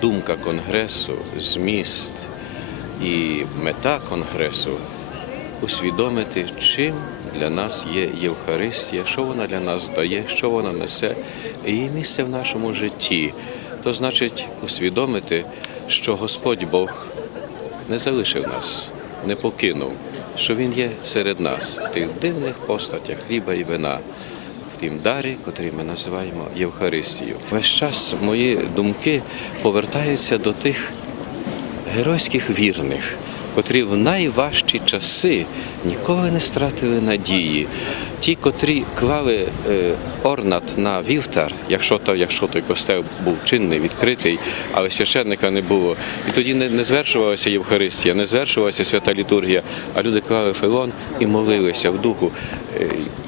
тематика конгресу, зміст і мета конгресу усвідомити, чим для нас є Євхаристія, що вона для нас дає, що вона несе, її місце в нашому житті. То значить усвідомити, що Господь Бог не залишив нас, не покинув, що Він є серед нас в тих дивних постатях хліба і вина, в дарі, котрий ми називаємо Євхаристією. Весь час мої думки повертаються до тих геройських вірних, котрі в найважчі часи ніколи не стратили надії. Ті, котрі клали е, орнат на вівтар, якщо то, якщо той костел був чинний, відкритий, але священника не було. І тоді не, не звершувалася Євхаристія, не звершувалася свята літургія, а люди клали филон і молилися в духу. Е,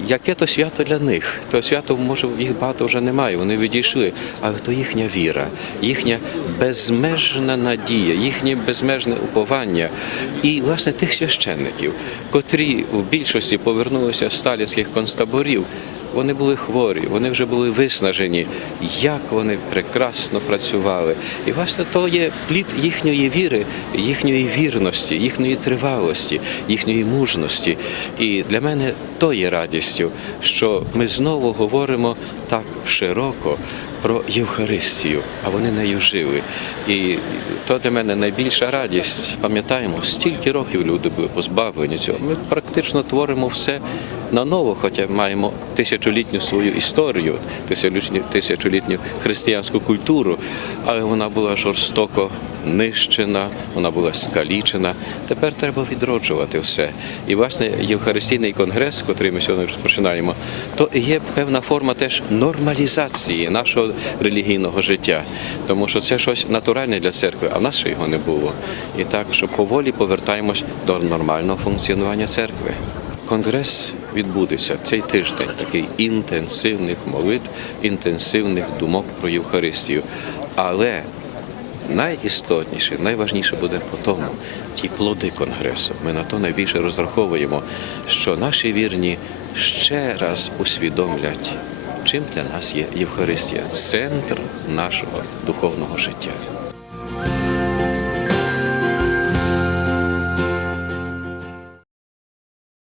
Яке то свято для них? То свято, може, їх багато вже немає, вони відійшли, але то їхня віра, їхня безмежна надія, їхнє безмежне уповання. І, власне, тих священників, котрі в більшості повернулися в з сталінських концтаборів, вони були хворі, вони вже були виснажені, як вони прекрасно працювали. І власне то є плід їхньої віри, їхньої вірності, їхньої тривалості, їхньої мужності. І для мене то є радістю, що ми знову говоримо так широко про Євхаристію, а вони нею жили. І то для мене найбільша радість. Пам'ятаємо, стільки років люди були позбавлені цього. Ми практично творимо все наново, хоча маємо тисячолітню свою історію, тисячолітню, тисячолітню християнську культуру, але вона була жорстоко нищена, вона була скалічена. Тепер треба відроджувати все. І власне Євхаристійний конгрес, котрий ми сьогодні розпочинаємо, то є певна форма теж нормалізації нашого релігійного життя, тому що це щось натуральне для церкви, а в нас ще його не було. І так, що поволі повертаємось до нормального функціонування церкви. Конгрес відбудеться цей тиждень, такий інтенсивних молитв, інтенсивних думок про Євхаристію. Але найістотніше, найважніше буде по тому ті плоди конгресу. Ми на то найбільше розраховуємо, що наші вірні ще раз усвідомлять, чим для нас є Євхаристія, центр нашого духовного життя.